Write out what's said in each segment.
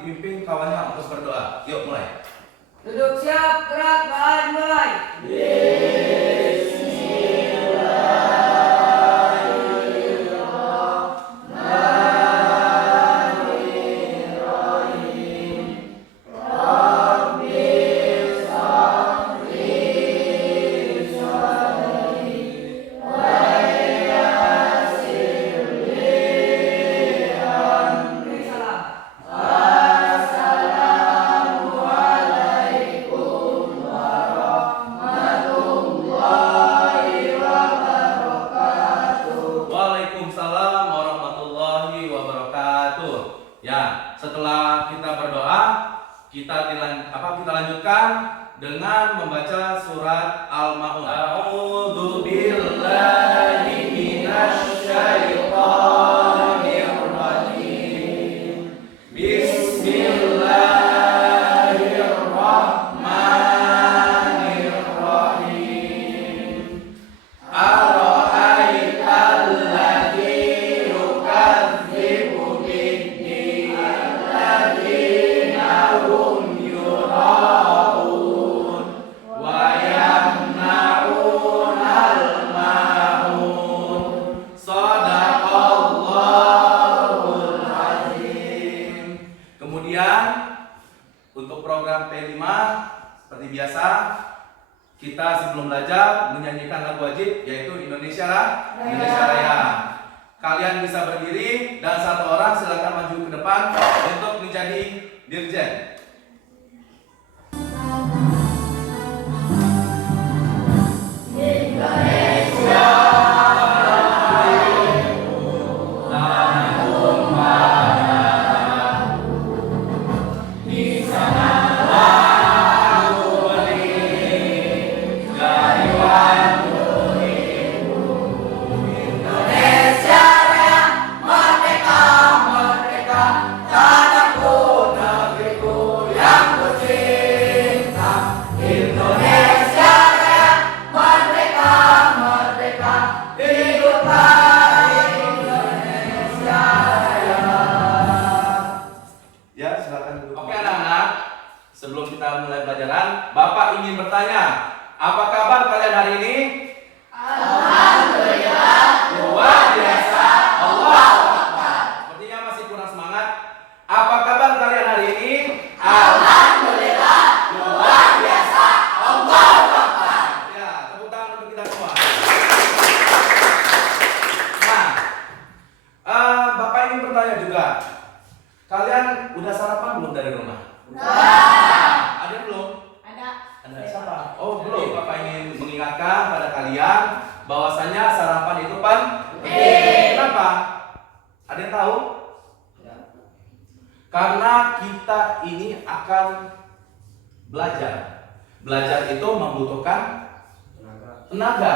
dipimpin kawannya untuk berdoa. Yuk mulai. Duduk siap, gerak, bahan mulai. Setelah kita berdoa, kita lanjutkan dengan membaca surat Al-Maun. A'udzu billahi minasy syaithanir rajim. Bismillahirrahmanirrahim. Untuk program P5 seperti biasa, kita sebelum belajar menyanyikan lagu wajib yaitu Indonesia Raya. Kalian bisa berdiri dan satu orang silakan maju ke depan untuk menjadi dirjen. Sebelum kita mulai pelajaran, Bapak ingin bertanya, apa kabar kalian hari ini? Alhamdulillah, luar biasa, Allahu Akbar. Sepertinya masih kurang semangat. Apa kabar kalian hari ini? Alhamdulillah, luar biasa, Allahu Akbar. Ya, tepuk tangan untuk kita semua. Nah, Bapak ingin bertanya juga, kalian udah sarapan belum dari rumah? Ada belum? Ada siapa? Oh belum. Bapak ingin mengingatkan pada kalian bahwasanya sarapan itu penting. Kenapa? Ada yang tahu? Karena kita ini akan belajar. Belajar itu membutuhkan tenaga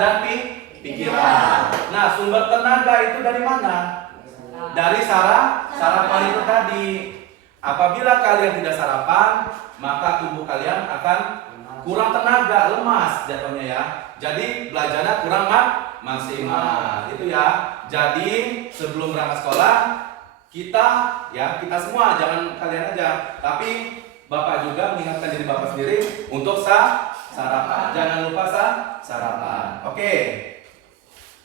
dan pikiran. Nah, sumber tenaga itu dari mana? Dari sarapan itu tadi. Apabila kalian tidak sarapan, maka tubuh kalian akan kurang tenaga, lemas jatuhnya ya. Jadi belajarnya kurang maksimal, itu ya. Jadi sebelum berangkat sekolah, kita semua, jangan kalian aja, tapi Bapak juga mengingatkan diri Bapak sendiri untuk sarapan. Jangan lupa sarapan. Oke.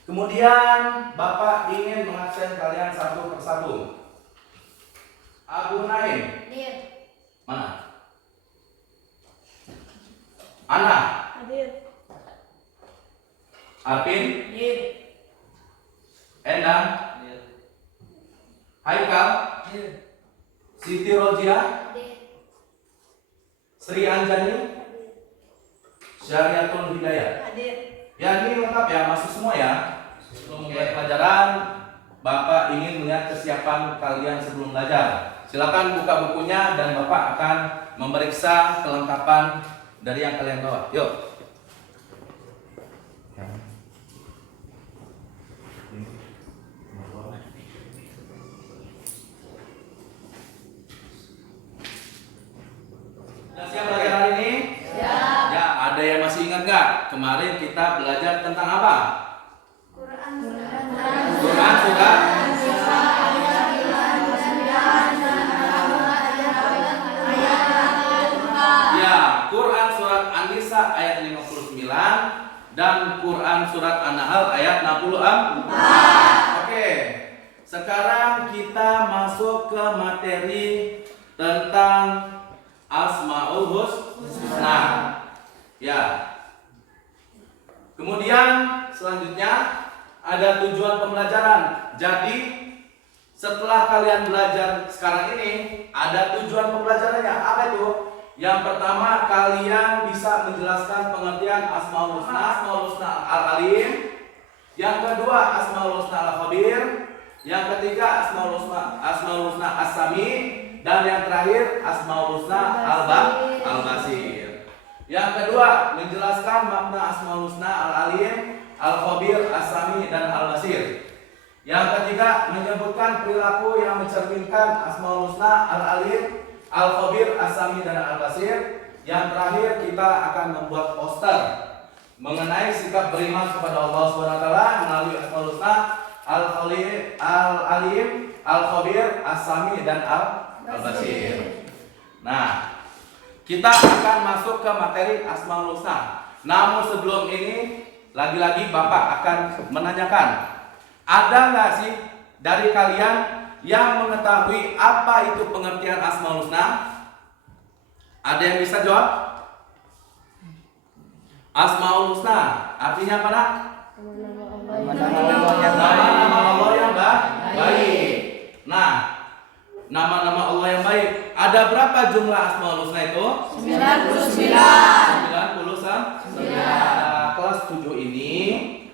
Kemudian Bapak ingin mengabsen kalian satu persatu. Abu Naim. Mana? Ana. Hadir. Arvin. Hadir. Endang. Hadir. Haikal. Hadir. Siti Rojia. Hadir. Sri Anjani. Hadir. Syariatul Hidayat. Hadir. Ya, ini lengkap ya, masuk semua ya. Sebelum mulai pelajaran, Bapak ingin melihat kesiapan kalian sebelum belajar. Silakan buka bukunya dan Bapak akan memeriksa kelengkapan dari yang kalian bawa. Yuk. Sudah siap belajar hari ini? Siap. Ya, ada yang masih ingat nggak? Kemarin kita belajar tentang apa? Quran surat dan Quran surat An-Nahl ayat 64. Oke. Sekarang kita masuk ke materi tentang Asmaul Husna. Ya. Kemudian selanjutnya ada tujuan pembelajaran. Jadi setelah kalian belajar sekarang ini, ada tujuan pembelajarannya. Apa itu? Yang pertama, kalian bisa menjelaskan pengertian Asmaul Husna, Asmaul Husna Al-Alim. Yang kedua, Asmaul Husna Al-Khabir. Yang ketiga, Asmaul Husna As-Sami. Dan yang terakhir, Asmaul Husna Al-Basir. Yang kedua, menjelaskan makna Asmaul Husna Al-Alim, Al-Khabir, As-Sami, dan Al-Basir. Yang ketiga, menyebutkan perilaku yang mencerminkan Asmaul Husna Al-Alim, Al-Khabir, As-Sami, dan Al-Basir. Yang terakhir, kita akan membuat poster mengenai sikap beriman kepada Allah SWT melalui Asmaul Husna Al-Alim, Al-Khabir, As-Sami, dan Al-Basir. Nah, kita akan masuk ke materi Asmaul Husna. Namun sebelum ini, lagi-lagi Bapak akan menanyakan, ada nggak sih dari kalian yang mengetahui apa itu pengertian Asmaul Husna? Ada yang bisa jawab? Asmaul Husna artinya apa, Nak? Nama-nama Allah yang baik. Nah, nama-nama Allah yang baik. Ada berapa jumlah Asmaul Husna itu? 99. 99. Nah, kelas 7 ini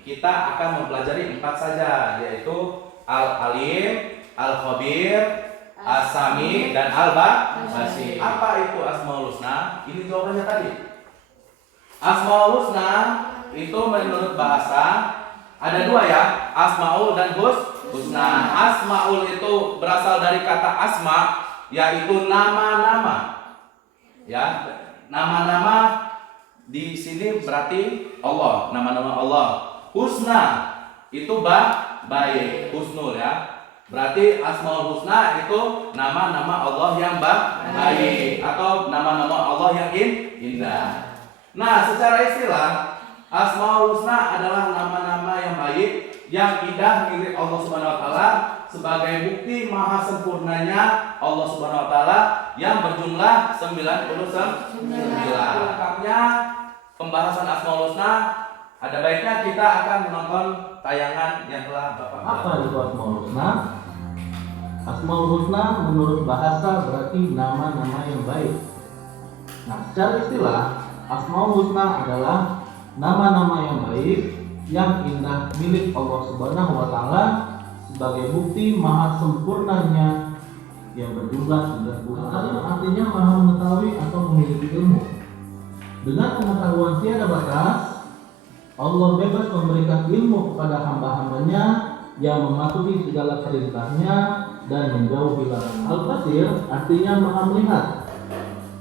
kita akan mempelajari 4 saja, yaitu Al-Alim, Al-Khabir, As-Sami, dan Al-Basir. Apa itu Asmaul Husna? Ini jawabannya tadi. Asmaul Husna itu menurut bahasa ada dua ya, Asmaul dan Husna. Asmaul itu berasal dari kata asma, yaitu nama-nama. Ya, nama-nama di sini berarti Allah, nama-nama Allah. Husna itu baik, husnul ya. Berarti Asmaul Husna itu nama-nama Allah yang baik atau nama-nama Allah yang indah. Nah, secara istilah Asmaul Husna adalah nama-nama yang baik, yang indah milik Allah Subhanahu wa taala sebagai bukti maha sempurnanya Allah Subhanahu wa taala yang berjumlah 99. Lengkapnya pembahasan Asmaul Husna, ada baiknya kita akan menonton tayangan yang telah Bapak buat. Apa itu Asmaul Husna? Asmaul Husna menurut bahasa berarti nama-nama yang baik. Nah, secara istilah Asmaul Husna adalah nama-nama yang baik yang indah milik Allah Subhanahu wa taala sebagai bukti maha sempurnanya yang berjumlah 99. Artinya maha mengetahui atau memiliki ilmu. Dengan pengetahuan tiada batas, Allah bebas memberikan ilmu kepada hamba-hambanya yang mematuhi segala perintahnya dan menjauhi larangan. Al-Basir artinya maha melihat.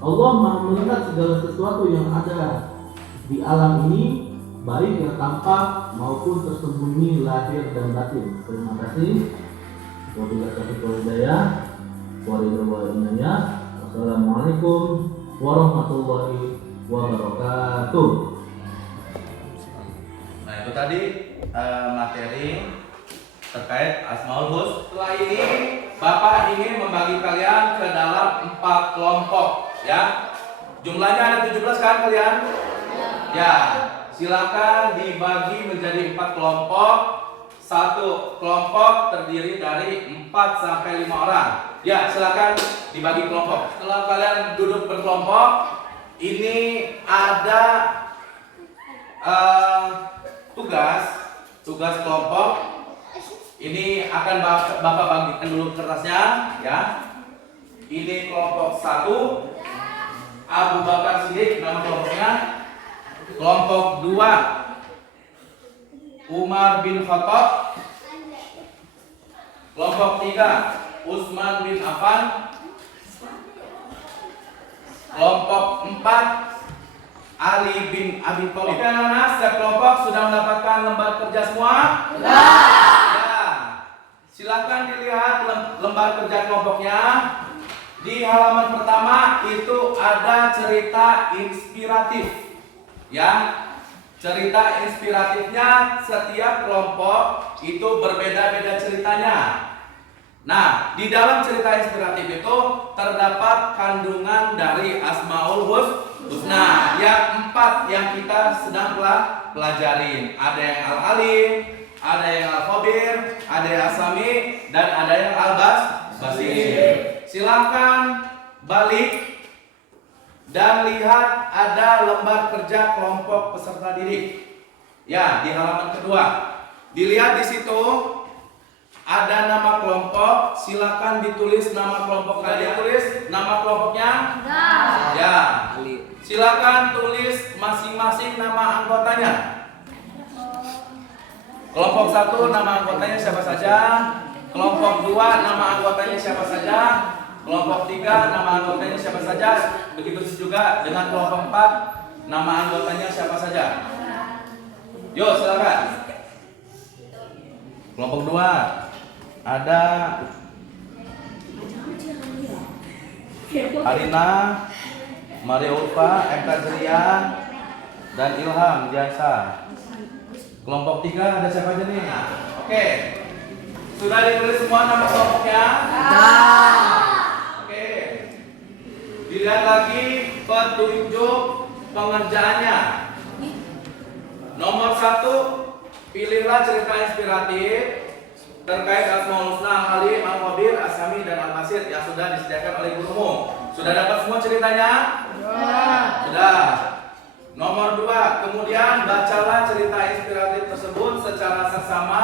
Allah maha melihat segala sesuatu yang ada di alam ini, baik yang tampak maupun tersembunyi lahir dan batin. Terima kasih. Wabillahi taufiq wal hidayah. Wassalamualaikum warahmatullahi wabarakatuh. Nah, itu tadi materi terkait Asmaul Husna. Setelah ini Bapak ingin membagi kalian ke dalam 4 kelompok ya. Jumlahnya ada 17 kan kalian? Ya, silakan dibagi menjadi 4 kelompok. Satu kelompok terdiri dari 4 sampai 5 orang. Ya, silakan dibagi kelompok. Setelah kalian duduk berkelompok, ini ada tugas kelompok. Ini akan Bapak bagikan dulu kertasnya ya. Ini kelompok 1, Abu Bakar Siddiq nama kelompoknya. Kelompok 2, Umar bin Khattab. Kelompok 3, Utsman bin Affan. Kelompok 4, Ali bin Abi Thalib. Oke anak-anak, setiap kelompok sudah mendapatkan lembar kerja semua? Ya. Silakan dilihat lembar kerja kelompoknya. Di halaman pertama itu ada cerita inspiratif. Ya. cerita inspiratifnya setiap kelompok itu berbeda-beda ceritanya. Nah, di dalam cerita inspiratif itu terdapat kandungan dari Asmaul Husna yang 4 yang kita sedang pelajarin. Ada yang Al-Alim, ada yang Al-Khabir, ada yang As-Sami, dan ada yang Al-Basir. Silakan balik dan lihat ada lembar kerja kelompok peserta didik. Ya, di halaman kedua. Dilihat di situ ada nama kelompok, silakan ditulis nama kelompok kalian. Tulis nama kelompoknya? Ya. Silakan tulis masing-masing nama anggotanya. Kelompok 1 nama anggotanya siapa saja? Kelompok 2 nama anggotanya siapa saja? Kelompok 3 nama anggotanya siapa saja? Begitu juga dengan kelompok 4 nama anggotanya siapa saja? Yuk, silakan. Kelompok 2 ada Arina, Maria Ulfa, MK Zerian, dan Ilham Jasa. Kelompok 3 ada siapa aja nih? Oke. Sudah ditulis semua nama kelompoknya? Oke. Dilihat lagi petunjuk pengerjaannya. Nomor 1, pilihlah cerita inspiratif terkait Asmaul Husna, Al-Alim, Al-Khabir, As-Sami, dan Al-Basir yang sudah disediakan oleh gurumu. Sudah dapat semua ceritanya? Sudah. Nomor 2, kemudian bacalah cerita inspiratif tersebut secara seksama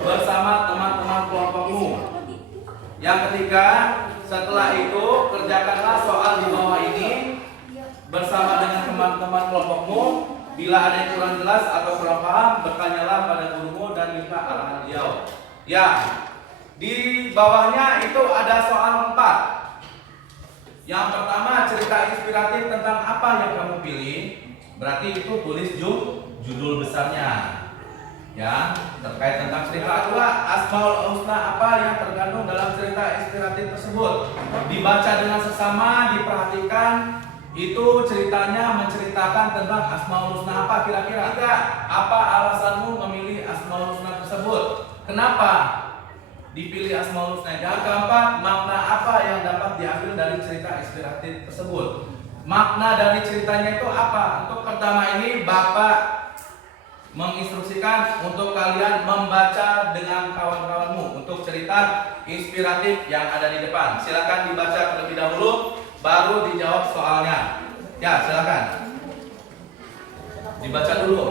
bersama teman-teman kelompokmu. Yang ketiga, setelah itu kerjakanlah soal di bawah ini bersama dengan teman-teman kelompokmu. Bila ada yang kurang jelas atau kurang paham, bertanyalah pada gurumu dan minta arahan beliau. Ya, di bawahnya itu ada soal 4. Yang pertama, cerita inspiratif tentang apa yang kamu pilih. Berarti itu tulis judul besarnya. Ya, terkait tentang cerita. 2, Asmaul Husna apa yang terkandung dalam cerita inspiratif tersebut. Dibaca dengan sesama, diperhatikan. Itu ceritanya menceritakan tentang Asmaul Husna apa kira-kira. 3, apa alasanmu memilih Asmaul Husna tersebut? Kenapa dipilih Asmaul Husna? Yang keempat, makna apa yang dapat diambil dari cerita inspiratif tersebut? Makna dari ceritanya itu apa? Untuk pertama ini Bapak menginstruksikan untuk kalian membaca dengan kawan-kawanmu untuk cerita inspiratif yang ada di depan. Silakan dibaca terlebih dahulu, baru dijawab soalnya. Ya, silakan. Dibaca dulu.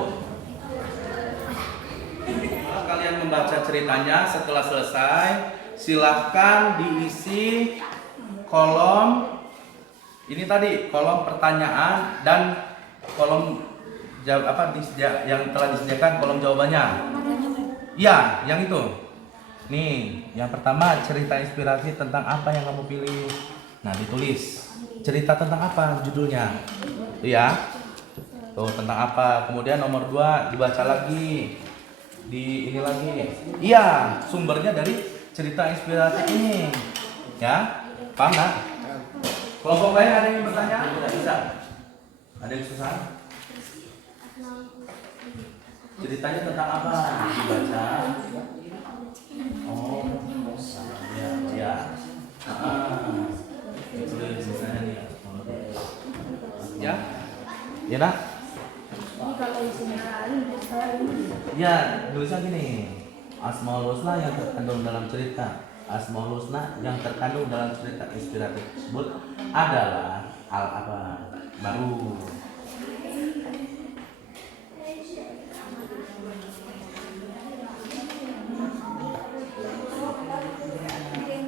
Setelah kalian membaca ceritanya, setelah selesai, silahkan diisi kolom ini tadi, kolom pertanyaan dan kolom jawab yang telah disediakan kolom jawabannya. Iya, yang itu. Nih, yang pertama cerita inspirasi tentang apa yang kamu pilih. Nah, ditulis cerita tentang apa judulnya. Iya. Tuh, tentang apa. Kemudian nomor 2 dibaca lagi. Di ini lagi. Iya, sumbernya dari cerita inspiratif ini. Ya, paham nggak? Kelompok lain ada yang bertanya? Tidak bisa. Ada yang susah? Ceritanya tentang apa? Dibaca. Oh, ya, ya. Tulis misalnya nih. Ya, ya nak. Ya, tulisnya gini. Asmaul Husna yang terkandung dalam cerita. Asmaul Husna yang terkandung dalam cerita inspiratif tersebut adalah hal apa? Baru.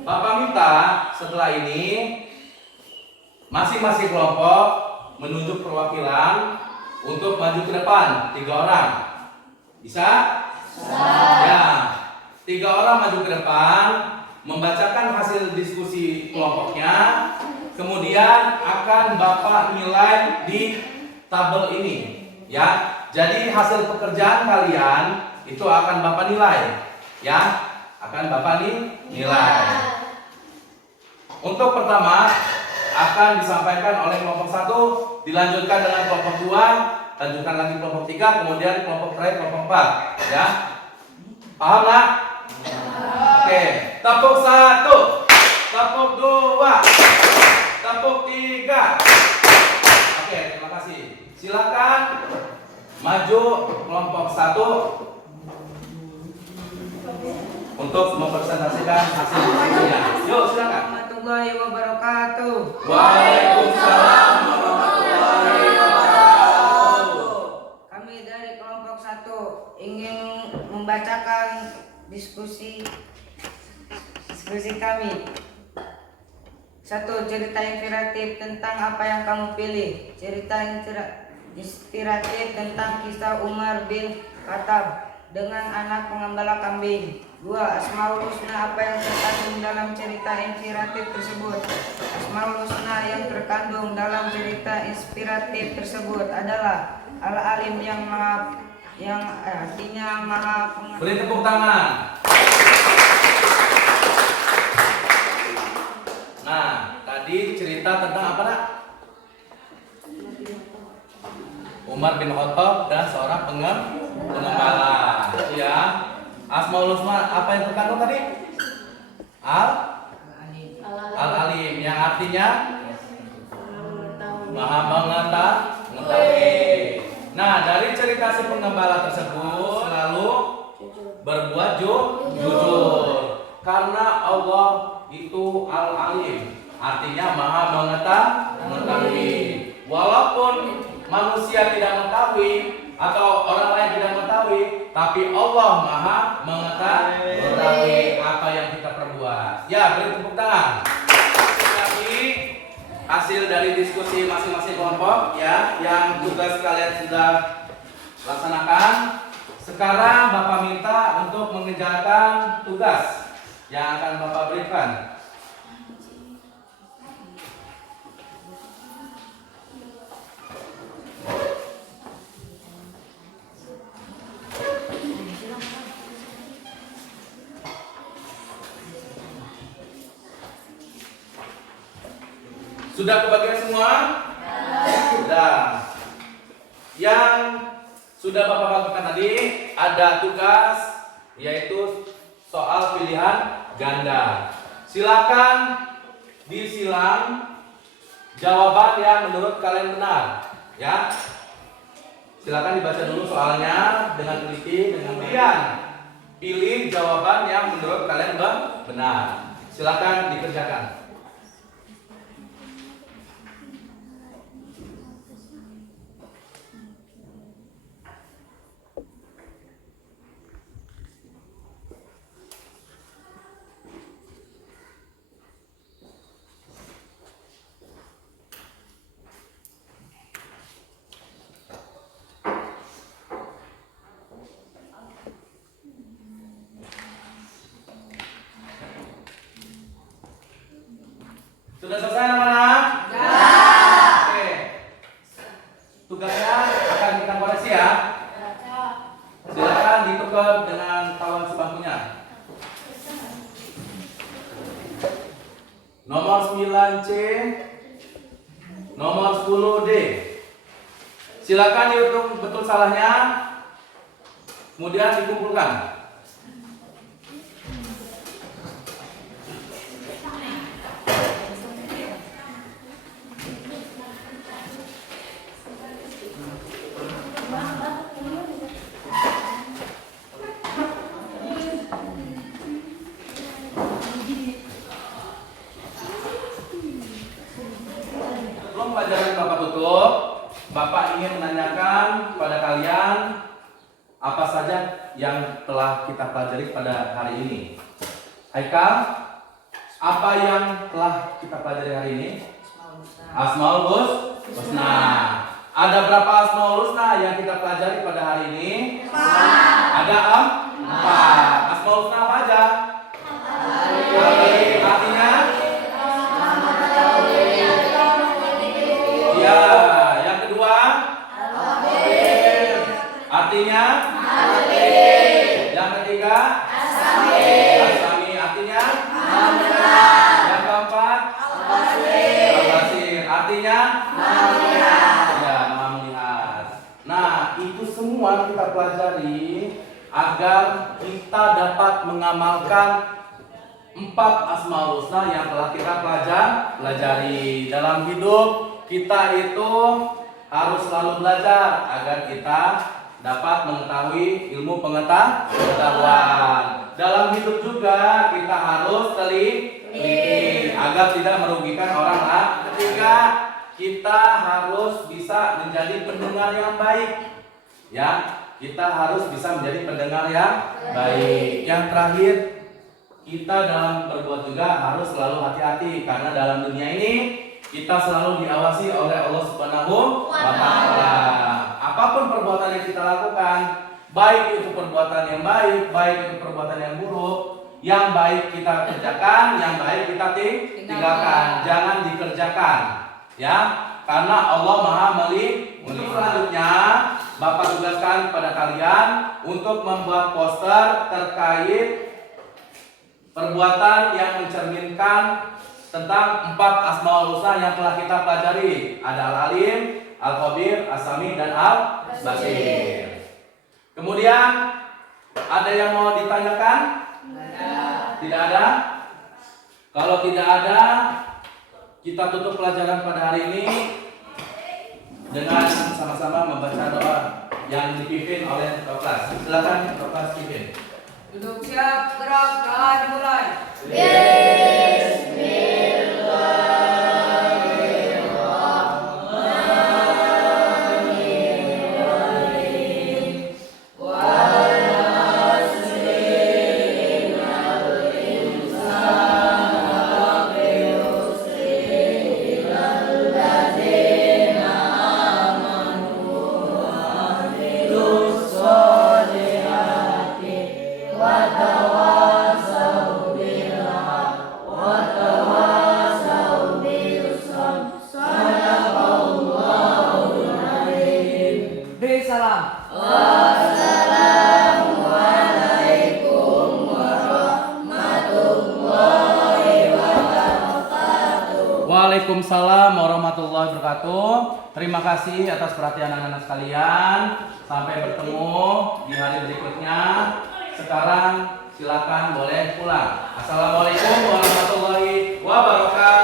Bapak minta setelah ini masing-masing kelompok menunjuk perwakilan untuk maju ke depan 3 orang. Bisa? Ya. 3 orang maju ke depan, membacakan hasil diskusi kelompoknya, kemudian akan Bapak nilai di tabel ini. Ya. Jadi hasil pekerjaan kalian itu akan Bapak nilai. Ya. Akan Bapak nilai. Untuk pertama akan disampaikan oleh kelompok 1, dilanjutkan dengan kelompok 2, lanjutkan lagi kelompok 3, kemudian kelompok terakhir kelompok 4, ya. Paham nggak? Oke, tepuk 1, tepuk 2, tepuk 3. Oke, terima kasih. Silakan maju kelompok 1 untuk mempresentasikan hasil diskusinya. Yuk, silakan. Warahmatullahi wabarakatuh. Waalaikumsalam warahmatullahi wabarakatuh. Kami dari kelompok 1 ingin membacakan diskusi kami. 1. Cerita inspiratif tentang apa yang kamu pilih. Cerita inspiratif tentang kisah Umar bin Khattab dengan anak pengembala kambing. 2. Asmaul Husna, apa yang terkandung dalam cerita inspiratif tersebut. Asmaul Husna yang terkandung dalam cerita inspiratif tersebut adalah Al-Alim yang artinya maha pengetahuan. Beri tepuk tangan. Nah, tadi cerita tentang apa, Nak? Umar bin Khattab dan seorang pengembala, ya. Asmaul Husna apa yang terkandung tadi? Al-Alim yang artinya maha mengetahui. Nah, dari cerita si pengembala tersebut selalu berbuat jujur. Karena Allah itu Al-Alim, artinya maha mengetahui. Walaupun manusia tidak mengetahui atau orang lain tidak mengetahui, tapi Allah maha mengetahui apa yang kita perbuat. Ya, beri tepuk tangan. Tapi hasil dari diskusi masing-masing kelompok, ya, yang tugas kalian sudah laksanakan. Sekarang Bapak minta untuk mengerjakan tugas yang akan Bapak berikan. Sudah kebagian semua? Sudah. Yang sudah Bapak bagikan tadi ada tugas, yaitu soal pilihan ganda. Silakan disilang jawaban yang menurut kalian benar, ya. Silakan dibaca dulu soalnya dengan teliti, dengan kemudian pilih jawaban yang menurut kalian benar. Silakan dikerjakan. Sudah selesai anak-anak? Oke. Tugasnya akan kita koreksi ya. Silakan ditukar dengan kawan sebangkunya. Nomor 9C, nomor 10D. Silakan dihitung betul salahnya, kemudian dikumpulkan. Sebelum pelajaran Bapak tutup, Bapak ingin menanyakan pada kalian apa saja yang telah kita pelajari pada hari ini. Haikal, apa yang telah kita pelajari hari ini? Asmaul Husna. Ada berapa Asmaul Husna yang kita pelajari pada hari ini? 4. Ada 4. Asmaul Husna apa aja? Alim. Artinya? Ya. Yang kedua? Artinya? Yang ketiga? Asami. Artinya? Yang keempat? Al-Basir. Artinya? Ya, Maha melihat. Nah, kita pelajari agar kita dapat mengamalkan 4 Asmaul Husna yang telah kita pelajari. Dalam hidup kita itu harus selalu belajar agar kita dapat mengetahui ilmu pengetahuan. Dalam hidup juga kita harus teliti agar tidak merugikan orang lain. Ketiga, kita harus bisa menjadi pendengar yang baik. Ya, kita harus bisa menjadi pendengar yang baik. Yang terakhir, kita dalam berbuat juga harus selalu hati-hati karena dalam dunia ini kita selalu diawasi oleh Allah Subhanahu wa Ta'ala. Apapun perbuatan yang kita lakukan, baik itu perbuatan yang baik, baik itu perbuatan yang buruk, yang baik kita kerjakan, yang baik kita tinggalkan, jangan dikerjakan, ya, karena Allah Maha Melihat. Selanjutnya, Bapak tugaskan kepada kalian untuk membuat poster terkait perbuatan yang mencerminkan tentang 4 Asmaul Husna yang telah kita pelajari. Ada Al-Alim, Al-Khabir, As-Sami, dan Al-Basir. Kemudian ada yang mau ditanyakan? Tidak ada? Kalau tidak ada, kita tutup pelajaran pada hari ini dengan sama-sama membaca doa yang dipimpin oleh kelas. Silakan kelas pimpin. Duduk siap, gerakan mulai. Beri salam. Waalaikumsalam warahmatullahi wabarakatuh. Terima kasih atas perhatian anak-anak sekalian. Sampai bertemu di hari berikutnya. Sekarang silakan boleh pulang. Assalamualaikum warahmatullahi wabarakatuh.